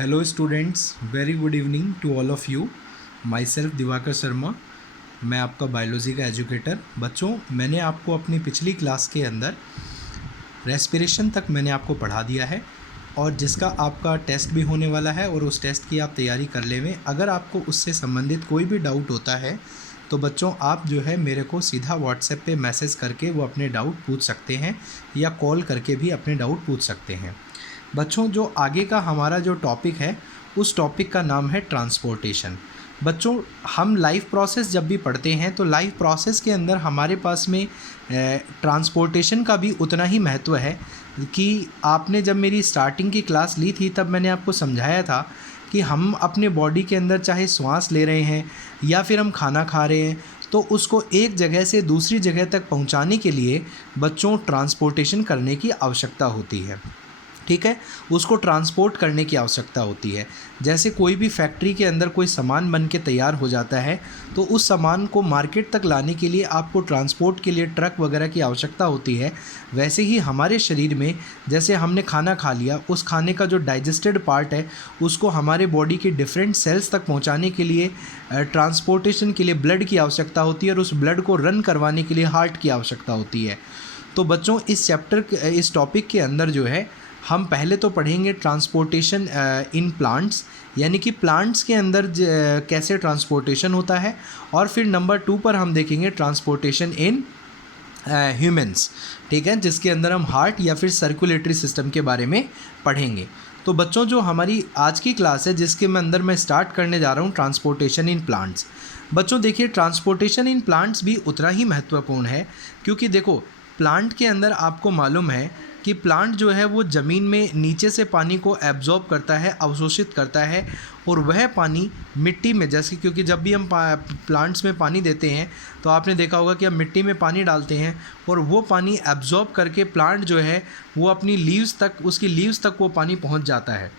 Hello students, very good evening to all of you. Myself Divakar Sharma, मैं आपका biology का educator. बच्चों, मैंने आपको अपनी पिछली क्लास के अंदर रेस्पिरेशन तक मैंने आपको पढ़ा दिया है और जिसका आपका टेस्ट भी होने वाला है और उस टेस्ट की आप तैयारी कर लें। अगर आपको उससे संबंधित कोई भी डाउट होता है तो बच्चों आप जो है मेरे को सीधा व्हाट्सएप पे मैसेज करके वो अपने डाउट पूछ सकते हैं या कॉल करके भी अपने डाउट पूछ सकते हैं। बच्चों, जो आगे का हमारा जो टॉपिक है उस टॉपिक का नाम है ट्रांसपोर्टेशन। बच्चों, हम लाइफ प्रोसेस जब भी पढ़ते हैं तो लाइफ प्रोसेस के अंदर हमारे पास में ट्रांसपोर्टेशन का भी उतना ही महत्व है कि आपने जब मेरी स्टार्टिंग की क्लास ली थी तब मैंने आपको समझाया था कि हम अपने बॉडी के अंदर चाहे श्वास ले रहे हैं या फिर हम खाना खा रहे हैं तो उसको एक जगह से दूसरी जगह तक पहुंचाने के लिए बच्चों ट्रांसपोर्टेशन करने की आवश्यकता होती है। ठीक है, उसको ट्रांसपोर्ट करने की आवश्यकता होती है। जैसे कोई भी फैक्ट्री के अंदर कोई सामान बन के तैयार हो जाता है तो उस सामान को मार्केट तक लाने के लिए आपको ट्रांसपोर्ट के लिए ट्रक वगैरह की आवश्यकता होती है। वैसे ही हमारे शरीर में जैसे हमने खाना खा लिया, उस खाने का जो डाइजेस्टेड पार्ट है उसको हमारे बॉडी के डिफरेंट सेल्स तक पहुँचाने के लिए ट्रांसपोर्टेशन के लिए ब्लड की आवश्यकता होती है और उस ब्लड को रन करवाने के लिए हार्ट की आवश्यकता होती है। तो बच्चों, इस टॉपिक के अंदर जो है हम पहले तो पढ़ेंगे ट्रांसपोर्टेशन इन प्लांट्स, यानी कि प्लांट्स के अंदर कैसे ट्रांसपोर्टेशन होता है, और फिर नंबर 2 पर हम देखेंगे ट्रांसपोर्टेशन इन ह्यूमंस। ठीक है, जिसके अंदर हम हार्ट या फिर सर्कुलेटरी सिस्टम के बारे में पढ़ेंगे। तो बच्चों, जो हमारी आज की क्लास है जिसके अंदर मैं स्टार्ट करने जा रहा हूँ ट्रांसपोर्टेशन इन प्लांट्स। बच्चों देखिए, ट्रांसपोर्टेशन इन प्लांट्स भी उतना ही महत्वपूर्ण है क्योंकि देखो प्लांट के अंदर आपको मालूम है कि प्लांट जो है वो ज़मीन में नीचे से पानी को एब्जॉर्ब करता है, अवशोषित करता है, और वह पानी मिट्टी में, जैसे क्योंकि जब भी हम प्लांट्स में पानी देते हैं तो आपने देखा होगा कि हम मिट्टी में पानी डालते हैं और वो पानी एब्जॉर्ब करके प्लांट जो है वो अपनी लीव्स तक, उसकी लीव्स तक वो पानी पहुंच जाता है।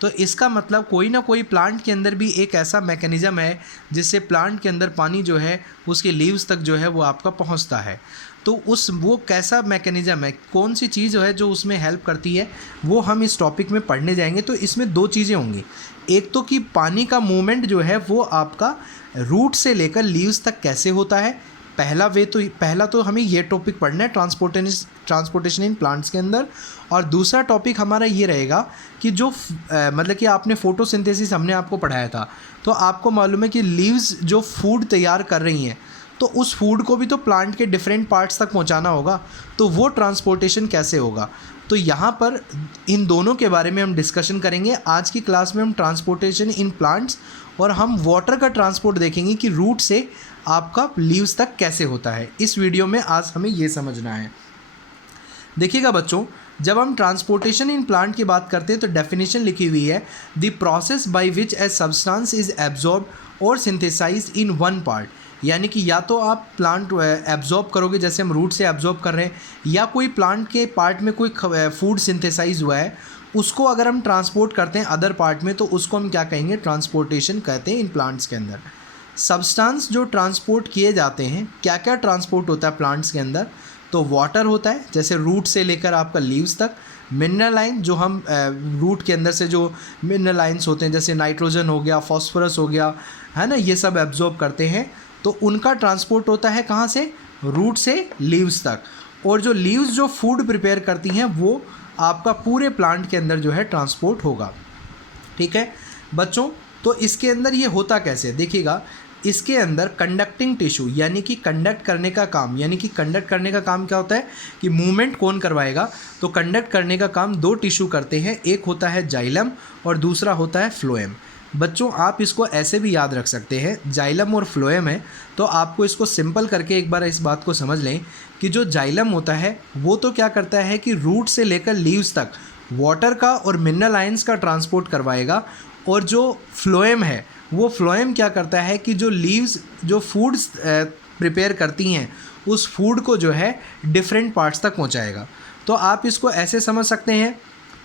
तो इसका मतलब कोई ना कोई प्लांट के अंदर भी एक ऐसा मैकेनिज़्म है जिससे प्लांट के अंदर पानी जो है उसकी लीव्स तक जो है वो आपका पहुंचता है। तो वो कैसा मैकेनिज़्म है, कौन सी चीज़ है जो उसमें हेल्प करती है, वो हम इस टॉपिक में पढ़ने जाएंगे। तो इसमें 2 चीज़ें होंगी, एक तो कि पानी का मूवमेंट जो है वो आपका रूट से लेकर लीव्स तक कैसे होता है। पहला तो हमें ये टॉपिक पढ़ना है ट्रांसपोर्टेशन इन प्लांट्स के अंदर। और दूसरा टॉपिक हमारा ये रहेगा कि जो मतलब कि आपने फोटोसिंथेसिस हमने आपको पढ़ाया था, तो आपको मालूम है कि लीव्स जो फूड तैयार कर रही हैं तो उस फूड को भी तो प्लांट के डिफरेंट पार्ट्स तक पहुंचाना होगा, तो वो ट्रांसपोर्टेशन कैसे होगा। तो यहाँ पर इन दोनों के बारे में हम डिस्कशन करेंगे। आज की क्लास में हम ट्रांसपोर्टेशन इन प्लांट्स और हम वाटर का ट्रांसपोर्ट देखेंगे कि रूट से आपका लीव्स तक कैसे होता है। इस वीडियो में आज हमें ये समझना है। देखिएगा बच्चों, जब हम ट्रांसपोर्टेशन इन प्लांट की बात करते हैं तो डेफिनेशन लिखी हुई है, the process by which a substance is absorb और सिंथेसाइज्ड इन वन पार्ट। यानी कि या तो आप प्लांट एब्जॉर्ब करोगे, जैसे हम रूट से एब्जॉर्ब कर रहे हैं, या कोई प्लांट के पार्ट में कोई फूड सिंथेसाइज हुआ है उसको अगर हम ट्रांसपोर्ट करते हैं अदर पार्ट में तो उसको हम क्या कहेंगे, ट्रांसपोर्टेशन कहते हैं इन प्लांट्स के अंदर। सब्सटेंस जो ट्रांसपोर्ट किए जाते हैं, क्या क्या ट्रांसपोर्ट होता है प्लांट्स के अंदर, तो वाटर होता है जैसे रूट से लेकर आपका लीव्स तक। मिनरलाइन जो हम रूट के अंदर से जो मिनरलाइंस होते हैं जैसे नाइट्रोजन हो गया, फॉस्फोरस हो गया, है ना, ये सब एब्जॉर्ब करते हैं। तो उनका ट्रांसपोर्ट होता है कहाँ से, रूट से लीव्स तक। और जो लीव्स जो फूड प्रिपेयर करती हैं वो आपका पूरे प्लांट के अंदर जो है ट्रांसपोर्ट होगा। ठीक है बच्चों, तो इसके अंदर ये होता कैसे, देखिएगा इसके अंदर कंडक्टिंग टिश्यू यानी कि कंडक्ट करने का काम, यानी कि कंडक्ट करने का काम क्या होता है कि मूवमेंट कौन करवाएगा, तो कंडक्ट करने का काम 2 टिश्यू करते हैं, एक होता है जाइलम और दूसरा होता है फ्लोएम। बच्चों आप इसको ऐसे भी याद रख सकते हैं, जाइलम और फ्लोएम है, तो आपको इसको सिंपल करके एक बार इस बात को समझ लें कि जो जाइलम होता है वो तो क्या करता है कि रूट से लेकर लीव्स तक वाटर का और मिनरल आयंस का ट्रांसपोर्ट करवाएगा, और जो फ्लोएम है वो फ्लोएम क्या करता है कि जो लीव्स जो फूड प्रिपेयर करती हैं उस फूड को जो है डिफरेंट पार्ट्स तक पहुंचाएगा। तो आप इसको ऐसे समझ सकते हैं,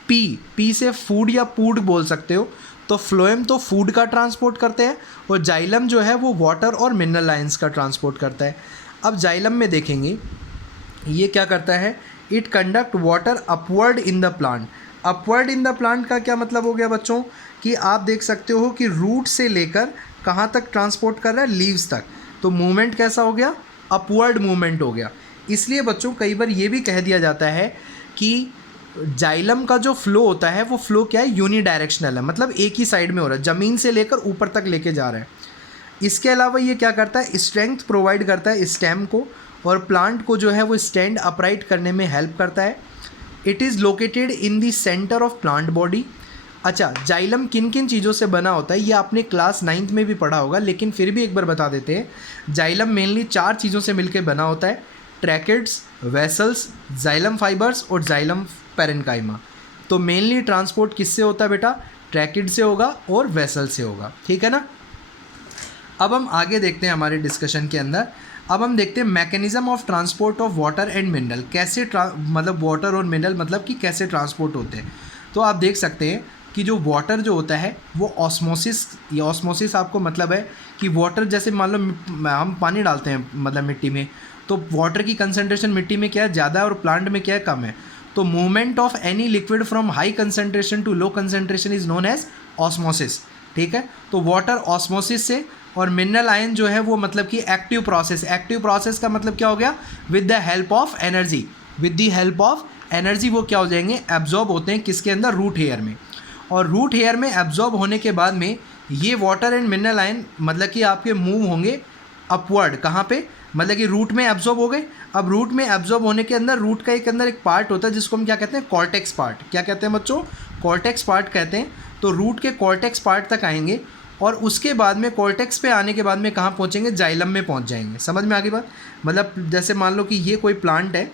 पी से फूड या पूड बोल सकते हो। तो फ्लोएम तो फूड का ट्रांसपोर्ट करते हैं और जाइलम जो है वो वाटर और मिनरल आयंस का ट्रांसपोर्ट करता है। अब जाइलम में देखेंगे ये क्या करता है, it conduct water upward in the plant. Upward in the plant का क्या मतलब हो गया बच्चों कि आप देख सकते हो कि रूट से लेकर कहाँ तक ट्रांसपोर्ट कर रहा है, लीव्स तक। तो मूवमेंट कैसा हो गया, अपवर्ड मूवमेंट हो गया। इसलिए बच्चों कई बार ये भी कह दिया जाता है कि जाइलम का जो फ्लो होता है वो फ्लो क्या है, यूनिडायरेक्शनल है, मतलब एक ही साइड में हो रहा है, ज़मीन से लेकर ऊपर तक लेके जा रहा है। इसके अलावा ये क्या करता है, स्ट्रेंथ प्रोवाइड करता है स्टेम को, और प्लांट को जो है वो स्टैंड अपराइट करने में हेल्प करता है। It is located in the centre of plant body. अच्छा, जाइलम किन किन चीज़ों से बना होता है ये आपने क्लास 9th में भी पढ़ा होगा, लेकिन फिर भी एक बार बता देते हैं। जाइलम मेनली 4 चीज़ों से मिलकर बना होता है, ट्रैकेट्स, वेसल्स, जाइलम फाइबर्स और जाइलम पैरेन्काइमा। तो मेनली ट्रांसपोर्ट किससे होता है बेटा, ट्रैकेट से होगा और वेसल से होगा, ठीक है ना। अब हम आगे देखते हैं हमारे डिस्कशन के अंदर। अब हम देखते हैं mechanism of transport of water and mineral, कैसे मतलब वाटर और मिनरल मतलब कि कैसे ट्रांसपोर्ट होते हैं। तो आप देख सकते हैं कि जो वाटर जो होता है वो ऑस्मोसिस, या ऑस्मोसिस आपको मतलब है कि वाटर, जैसे मान लो हम पानी डालते हैं मतलब मिट्टी में, तो वाटर की कंसंट्रेशन मिट्टी में क्या है, ज़्यादा है, और प्लांट में क्या है, कम है। तो movement of any liquid from high concentration to low concentration is known as osmosis, ठीक है। तो वाटर ऑस्मोसिस से, और मिनरल आयन जो है वो मतलब कि एक्टिव प्रोसेस। एक्टिव प्रोसेस का मतलब क्या हो गया, with the help of energy, with the help of energy वो क्या हो जाएंगे, एब्जॉर्ब होते हैं किसके अंदर, रूट हेयर में। और रूट हेयर में एब्जॉर्ब होने के बाद में ये वाटर एंड मिनरल आयन मतलब कि आपके मूव होंगे अपवर्ड, कहाँ पे, मतलब कि रूट में एब्जॉर्ब हो गए। अब रूट में एब्जॉर्ब होने के अंदर रूट का एक अंदर एक पार्ट होता है जिसको हम क्या कहते हैं, कॉर्टेक्स पार्ट। क्या कहते हैं बच्चों, कॉर्टेक्स पार्ट कहते हैं। तो रूट के कॉर्टेक्स पार्ट तक आएंगे, और उसके बाद में कॉर्टेक्स पे आने के बाद में कहाँ पहुँचेंगे, जाइलम में पहुँच जाएंगे। समझ में आ गई बात। मतलब जैसे मान लो कि ये कोई प्लांट है,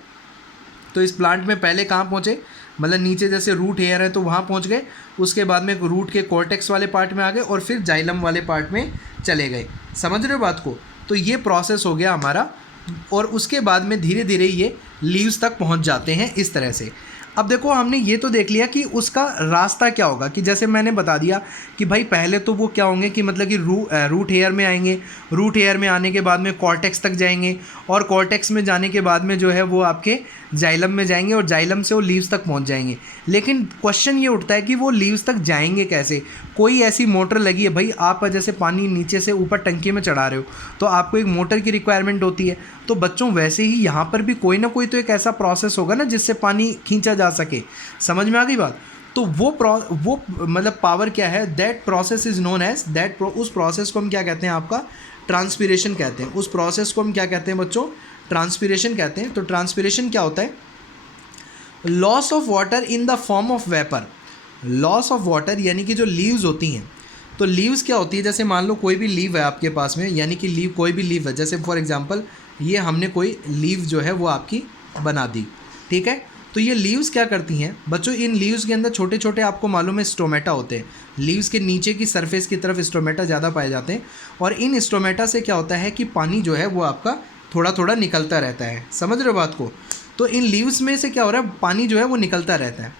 तो इस प्लांट में पहले कहाँ पहुँचे, मतलब नीचे जैसे रूट हेयर है तो वहाँ पहुँच गए, उसके बाद में रूट के कॉर्टेक्स वाले पार्ट में आ गए, और फिर जाइलम वाले पार्ट में चले गए। समझ रहे हो बात को। तो ये प्रोसेस हो गया हमारा, और उसके बाद में धीरे धीरे ये लीव्स तक पहुँच जाते हैं इस तरह से। अब देखो हमने ये तो देख लिया कि उसका रास्ता क्या होगा, कि जैसे मैंने बता दिया कि भाई पहले तो वो क्या होंगे कि मतलब कि रूट हेयर में आएंगे, रूट हेयर में आने के बाद में कॉर्टेक्स तक जाएंगे, और कॉर्टेक्स में जाने के बाद में जो है वो आपके जाइलम में जाएंगे, और जाइलम से वो लीव्स तक पहुंच जाएंगे। लेकिन क्वेश्चन ये उठता है कि वो लीव्स तक जाएंगे कैसे। कोई ऐसी मोटर लगी है, भाई आप जैसे पानी नीचे से ऊपर टंकी में चढ़ा रहे हो तो आपको एक मोटर की रिक्वायरमेंट होती है। तो बच्चों वैसे ही यहाँ पर भी कोई ना कोई तो एक ऐसा प्रोसेस होगा ना जिससे पानी खींचा जा सके। समझ में आ गई बात। तो वो मतलब पावर क्या है, that process is known as that, उस प्रोसेस को हम क्या कहते हैं, आपका ट्रांसपीरेशन कहते हैं। उस प्रोसेस को हम क्या कहते हैं बच्चों, ट्रांसपीरेशन कहते हैं। तो ट्रांसपीरेशन क्या होता है, loss of water in the form of vapour. Loss of water यानी कि जो लीव्स होती हैं, तो लीव्स क्या होती है, जैसे मान लो कोई भी लीव है आपके पास में, यानी कि लीव कोई भी लीव है, जैसे फॉर एग्जांपल ये हमने कोई लीव जो है वो आपकी बना दी, ठीक है। तो ये लीव्स क्या करती हैं बच्चों, इन लीव्स के अंदर छोटे छोटे आपको मालूम है स्टोमेटा होते हैं। लीव्स के नीचे की सरफेस की तरफ स्टोमेटा ज़्यादा पाए जाते हैं, और इन स्टोमेटा से क्या होता है कि पानी जो है वो आपका थोड़ा थोड़ा निकलता रहता है। समझ रहे हो बात को। तो इन लीव्स में से क्या हो रहा है, पानी जो है वो निकलता रहता है।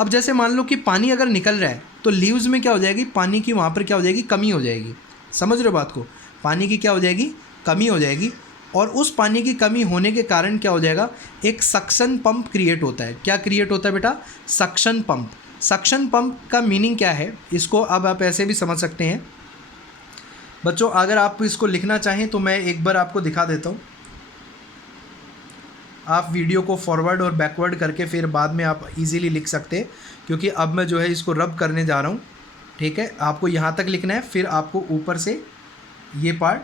अब जैसे मान लो कि पानी अगर निकल रहा है तो लीव्स में क्या हो जाएगी, पानी की वहाँ पर क्या हो जाएगी, कमी हो जाएगी। समझ रहे हो बात को। पानी की क्या हो जाएगी, कमी हो जाएगी, और उस पानी की कमी होने के कारण क्या हो जाएगा, एक सक्शन पंप क्रिएट होता है। क्या क्रिएट होता है बेटा, सक्शन पंप। सक्शन पंप का मीनिंग क्या है, इसको अब आप ऐसे भी समझ सकते हैं बच्चों। अगर आप इसको लिखना चाहें तो मैं एक बार आपको दिखा देता हूँ। आप वीडियो को फॉरवर्ड और बैकवर्ड करके फिर बाद में आप इजीली लिख सकते हैं, क्योंकि अब मैं जो है इसको रब करने जा रहा हूँ, ठीक है। आपको यहाँ तक लिखना है, फिर आपको ऊपर से ये पार्ट,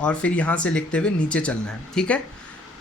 और फिर यहाँ से लिखते हुए नीचे चलना है, ठीक है।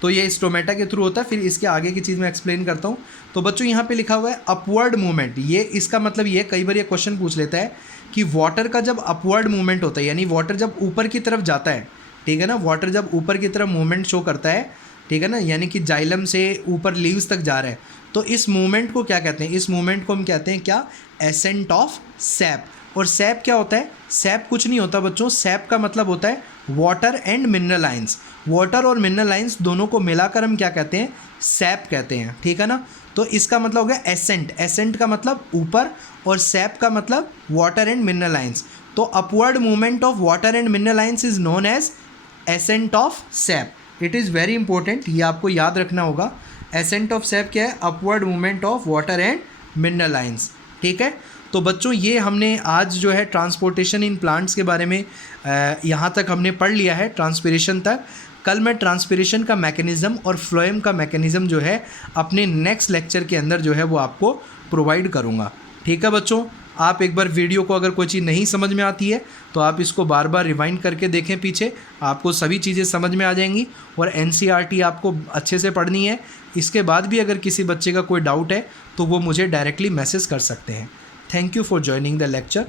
तो ये स्टोमेटा के थ्रू होता है। फिर इसके आगे की चीज़ मैं एक्सप्लेन करता हूँ। तो बच्चों यहाँ पे लिखा हुआ है अपवर्ड मूवमेंट। ये इसका मतलब ये, कई बार ये क्वेश्चन पूछ लेता है कि वाटर का जब अपवर्ड मूवमेंट होता है, यानी वाटर जब ऊपर की तरफ जाता है, ठीक है ना, वाटर जब ऊपर की तरफ मूवमेंट शो करता है, ठीक है ना, यानी कि जाइलम से ऊपर लीव्स तक जा रहा है, तो इस मूवमेंट को क्या कहते हैं, इस मूवमेंट को हम कहते हैं क्या, एसेंट ऑफ सैप। और सैप क्या होता है, सैप कुछ नहीं होता बच्चों, सैप का मतलब होता है water and mineral ions. Water और मिनरल आयंस दोनों को मिलाकर हम क्या कहते हैं, सैप कहते हैं, ठीक है ना। तो इसका मतलब हो गया एसेंट। एसेंट का मतलब ऊपर, और सैप का मतलब वाटर एंड मिनरल आयंस। तो upward movement of water and mineral ions is known as ascent of sap. It is very important, ये आपको याद रखना होगा। एसेंट ऑफ सैप क्या है, upward movement of water and mineral ions. ठीक है, तो बच्चों ये हमने आज जो है ट्रांसपोर्टेशन इन प्लांट्स के बारे में यहाँ तक हमने पढ़ लिया है, ट्रांसपिरेशन तक। कल मैं ट्रांसपिरेशन का मैकेनिज़्म और फ्लोएम का मैकेनिज़्म जो है अपने नेक्स्ट लेक्चर के अंदर जो है वो आपको प्रोवाइड करूँगा। ठीक है बच्चों, आप एक बार वीडियो को अगर कोई चीज़ नहीं समझ में आती है तो आप इसको बार बार रिवाइंड करके देखें पीछे, आपको सभी चीज़ें समझ में आ जाएंगी। और NCERT आपको अच्छे से पढ़नी है। इसके बाद भी अगर किसी बच्चे का कोई डाउट है तो वो मुझे डायरेक्टली मैसेज कर सकते हैं। Thank you for joining the lecture.